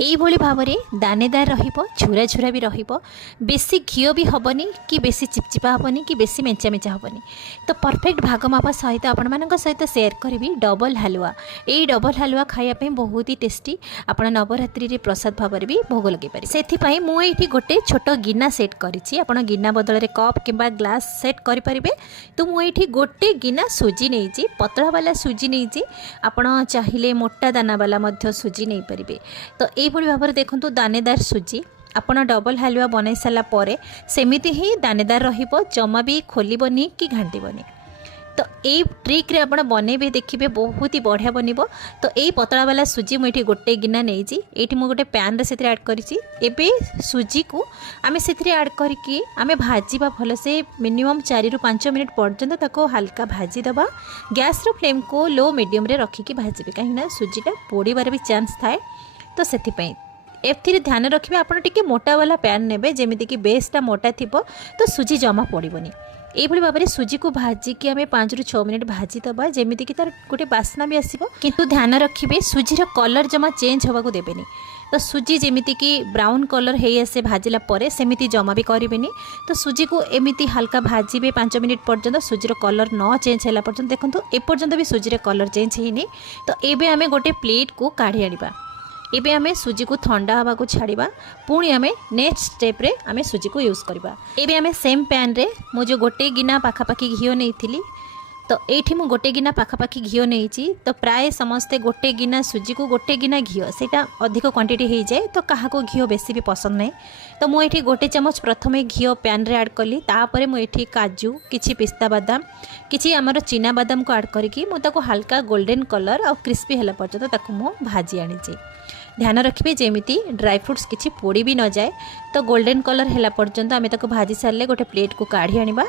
এইভাবে ভাବରେ দানেदार रहिबो झुरा झुरा भी रहिबो बेसी घिओ भी हबनी कि बेसी चिपचिपा हबनी कि बेसी मेंचा मेंचा हबनी। तो परफेक्ट भाग मापा सहित आपण मानक सहित शेयर करी डबल हलुआ। यही डबल हलुआ खाइबा बहुत ही टेस्टी आपण नवरात्रि रे प्रसाद भाव भी भोग लगे पारे। सेथिपाई मु एठी गोटे छोट गिना सेट करिछि। आपण गिना बदल रे कप किंबा ग्लास सेट करि परिबे। तो मु एठी गोटे गिना सुजी नेइछि, पतला वाला सुजी नेइछि। आपण चाहिले मोटा दाना वाला मध्य सुजी नै परिबे। तो यही भाव में देखो दानेदार सुजी आपण डबल हलुआ बनई सारा पर सेमिति ही दानेदार रहिबो, जमा भी खोलबनी कि घांटबनी। तो यही ट्रिक रे आपण बनइबे देखिबे बहुत ही बढ़िया बनिबो। तो यही पतला वाला सुजी मुझे गोटे गिना नहीं ये मुझे गोटे पैन रे से ऐड करिछि। एबे सुजी को आमे से ऐड करके आमे भाजीबा भल से मिनिमम 4 रु 5 मिनिट पर्यंत ताको हल्का भाजी दबा। गैस रो फ्लेम को लो मीडियम रे रखिकी भाजीबे, कहीं सुजीटा पोड़ीबार भी चांस थाए। तो से एथिरे ध्यान रखिए आपण टिके मोटा वाला पैन नेबे जेमिति कि बेसटा मोटा थिबो तो सुजी जमा पड़िबनी। एभली भाव में सुजी को भाजिकी आम 5 रु 6 मिनिट भाजी दबा जेमिति कि तार गोटे बास्ना भी आसीबो। किंतु ध्यान रखिए सुजीर कलर जमा चेंज होबाकू देबेनी। तो सुजी जेमिति कि ब्राउन कलर हे आसे भाजिला परे सेमिति जमा भी करेनि। तो सुजी को एमिति हल्का भाजिबे 5 मिनिट पर्यंत सुजीर कलर न चेंज होला पर्यंत। देखंतु ए पर्यंत भी सुजीर कलर चेंज हेनी। तो एबे आमे गोटे प्लेट को काढ़ी आनिबा। एबे आमे सुजी को ठंडा हवा को छाड़िबा। पुणी आमे नेक्स्ट स्टेप रे आमे सुजी को यूज करबा। एबे आमे सेम पैन रे मो जो गोटे गिना पाखापाखी घिओ नेइथिली, तो एठी मु गोटे गिना पाखापाखी घिओ नेइची। तो प्राय समस्ते गोटे गिना सुजी को गोटे गिना घिओ सेटा अधिक क्वांटिटी हो जाए, तो कहा को घिओ बेसी भी पसंद नहीं। तो मु एठी गोटे चमच प्रथमे घिओ पैन रे ऐड कली। तापरे मु एठी काजू, किछि पिस्ता बादाम, किछि हमर चीना बादाम को ऐड करके मु ताको हल्का गोल्डन कलर और क्रिस्पी होला पर्यंत ताको मु भाजी आनीची। ध्यान रखिए जेमिति ड्राई फ्रूट्स किछि पोड़ी भी न जाए। तो गोल्डन कलर हैला पर्यंत आमे ताको भाजी सारले गोटे प्लेट को काढ़ी आनिबा।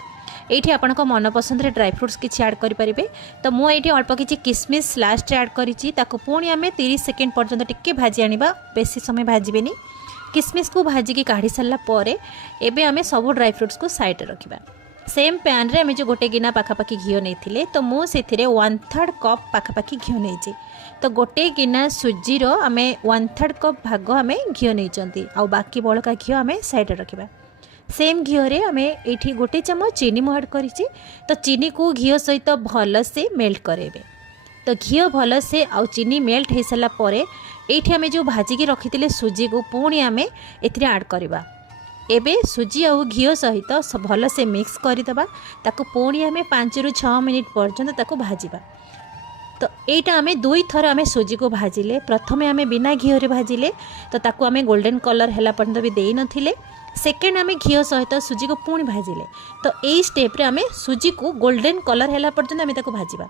एठी आपनक मन पसंद रे ड्राई फ्रूट्स किछि ऐड करि परिबे। तो मु एठी अल्प किछि किशमिश लास्ट ऐड करिछि। ताको पुणी आमे 30 सेकेंड पर्यंत टिके भाजी आनिबा, बेसी समय भाजीबेनी। किशमिश को भाजी की काढ़ी सारला परे एबे आमे सब ड्राई फ्रूट्स को साइड रे रखिबा। सेम पैन रे आमे जो गोटे गिना पाखापाखी घिओ नेइथिले, तो मु सेथिरे 1/3 कप पाखापाखी घिओ नेइछि। तो गोटे गिना सुजीर आमे 1/3 कप भाग आमे घिओ नेइचंती, आ बाकी बळका घिओ आमे साइड रे रखिबा। सेम घिओ रे आमे एठी गोटे चमच चीनी मु ऐड करिछि। तो चीनी को घिओ सहित भल से मेल्ट करेबे। तो घिओ भल से आ चीनी मेल्ट हो सारा पर एठी आमे जो भाजिकी रखिथिले सुजी को पुणी आमे एथिरे ऐड करबा। एबे सुजी आ घिओ सहित भल से मिक्स करदबा। ताको पुणी आमे 5 रु 6 मिनिट पर्यंत ताको भाजिबा। तो एटा आमे 2 थर आमे सुजी को भाजिले। प्रथमे आमे बिना घिओ रे भाजिले, तो ताको आमे गोल्डन कलर हैला पर्यंत भी देई नथिले। सेकेंड आमे घिओ सहित सुजी को पुणी भाजिले। तो एई स्टेप रे आमे सुजी को गोल्डन कलर हैला पर्यंत आमे ताको भाजिबा।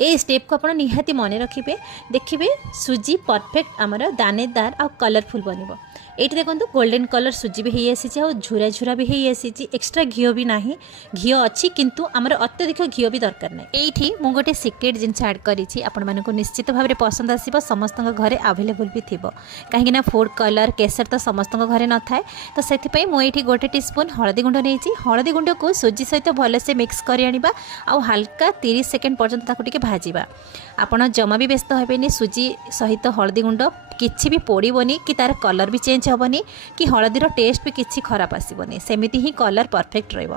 ए स्टेप को आपण निहाती मने रखिबे। देखिबे सुजी परफेक्ट आमर दानेदार आ कलरफुल बनिबो। एठी देखंतु गोल्डन कलर सुजी भी हेई आसी आ झुरा झुरा भी हेई आसी। एक्स्ट्रा घिओ भी नाही, घिओ अच्छी किंतु आमर अत्यधिक घिओ भी दरकार नै। एठी मु गोटे सीक्रेट जिंस ऐड करिछि, आपण मानको निश्चित भाबरे पसंद आसीबो। समस्त घरे अवेलेबल भी थिबो, काहेकि ना फूड कलर केसर तो समस्त घरे न थाए। तो सेथि पई मु एठी गोटे टीस्पून हळदी गुंड नेइछि। हळदी गुंड को सुजी सहित भल से मिक्स करि आनिबा आ हल्का 30 सेकेंड पर्यंत ताको टिके भाजिबा। आपण जमा भी व्यस्त हेबेनी। सुजी सहित हळदी गुंड किछि भी पोड़ीबनी कि तार कलर भी चेंज हेबनी कि हळदीर टेस्ट भी किछि खराब आसीबनी, सेमिति ही कलर परफेक्ट रहइबो।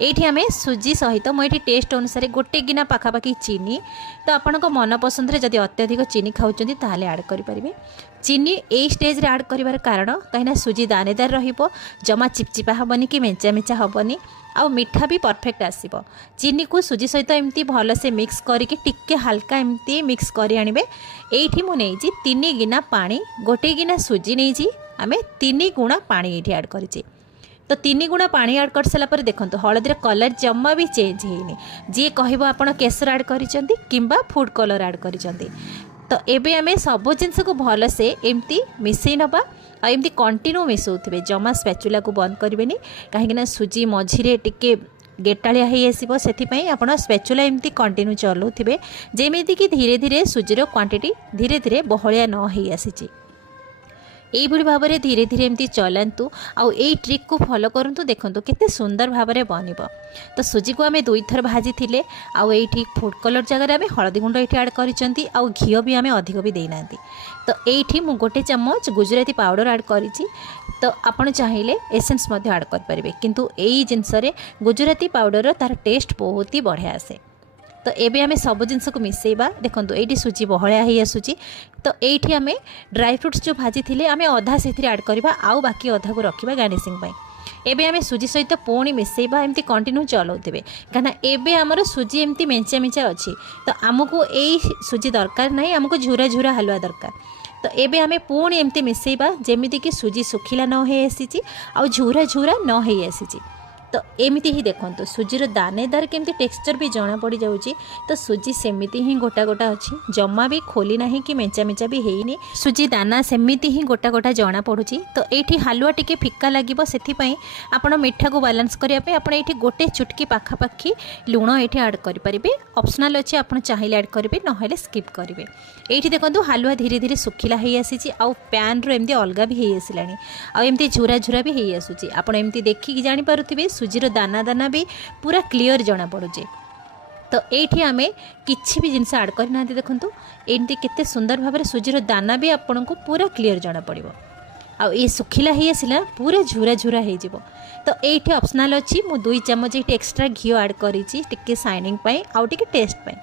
एठी आमे सुजी सहित मु एठी टेस्ट अनुसार गोटे गिना पाखापाखी चीनी। तो आपणक मन पसंद रे जदि अत्यधिक चीनी खाउचंती ताले ऐड करि परिबे। चीनी ए स्टेज रे ऐड करिवार कारण कहिना सुजी दानेदार रहिबो, जमा चिपचिपा हबनी कि मेंचा मेंचा हबनी, आ मिठा भी परफेक्ट आसीबो। चीनी को सुजी सहित एमती भल से मिक्स करके टिके हल्का एमती मिक्स करि आनिबे। एठी मु नेइछि 3 गिना पानी, गोटे गिना सुजी नेइछि आमे 3 गुणा पानी एठी ऐड करिछि। तो 3 गुणा पानी ऐड कर सारा पर देखंतु हळदीर कलर जम्मा भी चेंज हेनी। जी कहबो आपण केसर ऐड करिसंती किंबा फूड कलर ऐड करिसंती। तो एबे आमे सब जिंस को भल से एमती मिसई नबा आ एमती कंटिन्यू मिसौथिबे। जमा स्पैचुला को बंद करिवेनी, काहेकि ना सुजी मझिरे टिके गेटालिया हो आसो से आप स्पैचुला एमती कंटिन्यू चलाउथिबे जेमिति कि धीरे धीरे सुजीर क्वांटिटी धीरे धीरे बहलिया न हो आसी। এইଭଳି ଭାବରେ ଧୀରେ ଧୀରେ ଏମିତି ଚଲାନ୍ତୁ ଆଉ ଏଇ ଟ୍ରିକ୍ को फॉलो करंतु देखंतु केते सुंदर भाବରେ बनिबो। तो सुजी को आमे दुई थर भाजी थिले आउ एठी फूड कलर जगह आमे हळदी गुंड एठी ऐड करिसंती आउ घियो भी आमे अधिक भी देई नांती। तो एठी मु गोटे चम्मच गुजराती पाउडर ऐड करिछि। तो आपण चाहिए एसेंस मध्य ऐड कर परिबे किंतु एई जिंस रे गुजराती पाउडर तार टेस्ट बहुत ही बढ़िया आसे। तो एबे आमे सब जिनस को मिसेइबा देखंतु एठी सुजी बहळिया हे आसुची। तो एठी आमे ड्राई फ्रूट्स जो भाजी थिले आमे अधा सेथि ऐड करबा आउ बाकी अधा को रखिबा गार्निशिंग पई। एबे आमे सुजी सहित पुणी मिसेइबा एमती कंटिन्यू चलाउथिबे काना एबे हमर सुजी एमती मेंचा मेंचा अछि। तो आमको एई सुजी दरकार नाही, आमको झुरा झुरा हलवा दरकार। तो एबे आमे पुणी एमती मिसेइबा जेमिति कि सुजी सुखिला न हे आसीची आउ झुरा झुरा न हे आसीची। तो एमती ही देखो सुजीर दानेदार केमती टेक्सचर भी जना पड़ जाऊँगी। तो सुजी सेमिति ही गोटा गोटा अच्छी जमा भी खोली ना कि मेंचा मेंचा भी हैनी, सुजी दाना सेमिति ही गोटा गोटा जना पड़ुची। तो ये हालुआ टिके फिका लगे से आपण मिठा को बालांस करने आप गोटे चुटकी पाखापाखि लुण ये आड करेंगे। ऑप्शनल अच्छे आप चाहिए ऐड करेंगे ना स्किप करेंगे। ये देखो हालुआ धीरे धीरे सुखिला हो आसी आउ पैन रू एमती अलग भी हो आसलानी आमती झुरा झुरा भी हो आसूची। आप एमती देखिकी जानीपारे सुजीर दाना दाना भी पूरा क्लीयर जना पड़ुचे। तो ये आम किसी भी जिनस आड करना देखूँ एमती केते सुंदर भाव सुजीर दाना भी आपन को पूरा क्लीयर जना पड़ो आ ये सुखिला ही आसला पूरा झुरा झुरा हो। तो ये ऑप्शनल अच्छी मु 2 चम्मच ये एक्स्ट्रा घी ऐड करी साइनिंग आउ टे टेस्ट पाई।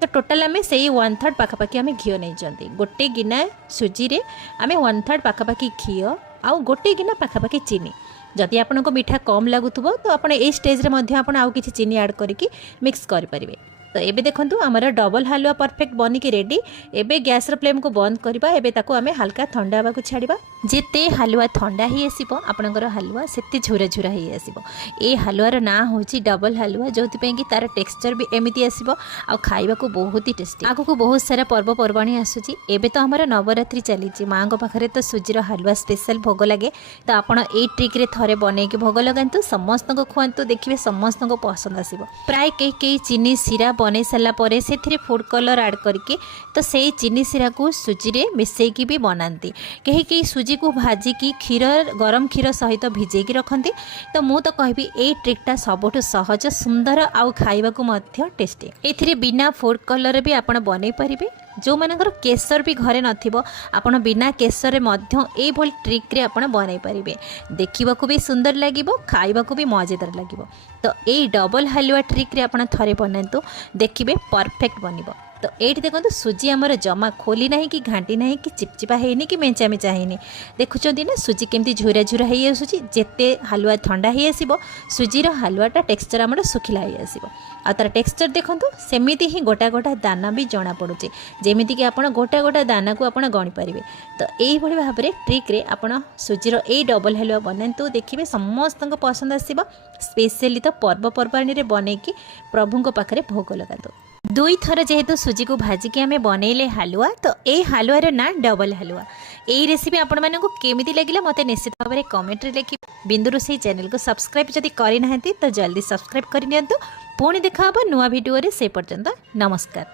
तो टोटाल आम से 1/3 पाखापाखि आम घी नहीं गोटे गिना सुजी रे आम 1/3 पाखापाखि घी आउ गोटे गिना पाखापाखि चीनी। जदि आपन को मीठा कम लगुथबो तो आपण ए स्टेज रे मध्य आपण आउ किछि चीनी ऐड करके मिक्स कर परिबे। तो एबे देखंतु हमर डबल हलवा परफेक्ट बनी के रेडी। एबे गैस रो फ्लेम को बंद करबा। एबे ताको आमे हल्का ठंडा हवा को छाड़ीबा। जेते हलवा ठंडा ही आसीबो आपनकर हलवा सेते झुरा झुरा ही आसीबो। ए हलवार ना होची डबल हलवा जोति पे कि तार टेक्सचर भी एमिति आसीबो आ खाइबा को बहुत ही टेस्टी। आगो को बहुत सारा पर्व पर्वाणी आसुची। एबे तो हमर नवरात्रि चलीची मां को पाखरे तो सुजीर हलवा स्पेशल भोग लागे। तो आपण ए ट्रिक रे थरे बनै के भोग लगांतु समस्त को खुआंतु देखिबे समस्त को पसंद आसीबो। प्राय के चीनी सिरा बनै सारा परे से फूड कलर ऐड करके तो से चीनी सिरा को सुजी रे मिसेकी भी बनाती। कहीं सुजी को भाजिकी क्षीर गरम क्षीर सहित भिजेकी रखती। तो मु तो कहबी ए ट्रिकटा सबुठ सहज सुंदर आउ खाइबा को मध्य टेस्टी। एथिरे बिना फूड कलर भी आपण बनै परिबे। जो मानकर केसर भी घरे नथिबो आपण बिना केसर रे मध्य ए भल ट्रिक रे आपण बनै परिबे। देखिबा को भी सुंदर लागिबो खाइबा को भी मजेदार लागिबो। तो ए डबल हलवा ट्रिक रे आपण थरे बनांतु देखिबे परफेक्ट बनिबो। तो ये देखो सुजी आमर जमा खोली ना कि घाटी ना कि चिपचिपा है कि मेंचा मेंचा है। देखुं ना सुजी केमती झुरा झुरा हो आसूची। जेते हलवा ठंडा हो आसीबो सुजीर हलवाटा टेक्सचर आमर सुखिला हो आसीबो। आ तार टेक्सचर देखंतु सेमिति ही गोटा गोटा दाना भी जना पड़ुचे जेमिति कि आपण गोटा गोटा दाना को आपण गणी पारिबे। तो यही भाव में ट्रिक रे आपण सुजीर ए डबल हलवा बनातु देखिए समस्त पसंद आसीबो। स्पेशली तो पर्वपर्वाणी रे बनैकी प्रभु को पाखरे भोग लगातु। 2 थर जेहेतु सुजी को भाजिकी आम बनइले हलवा। तो ये हलवार ना डबल हलवा। यही रेसिपी आपण मानक केमिति लागिला मते निश्चित भाव में कमेंट रे लिखि। बिंदु रोषेई चैनल को सब्सक्राइब जदि करि नाहंती तो जल्दी सब्सक्राइब करि नियंतु। पुणी देखा नुआ वीडियो रे से पर्यंत नमस्कार।